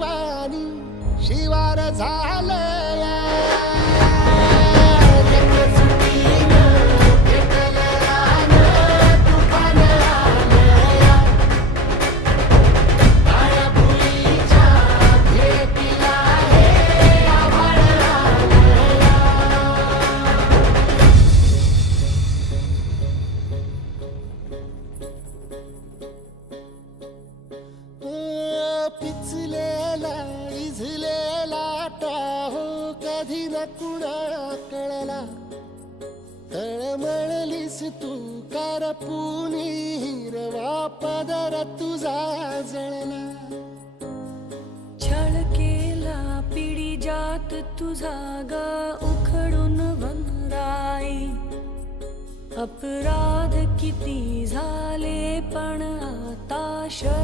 वाणी शिवार झालया. पिचलेला इझलेला Tahoe कधी न कुणाला कळला. तळमळलीस तू करपुनी हिरवा पदर तुझा जळला. छळ केला पिढी जात तुझा ग उखडून वनराई. अपराध किती झाले पण आता शर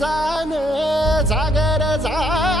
जान जागर जा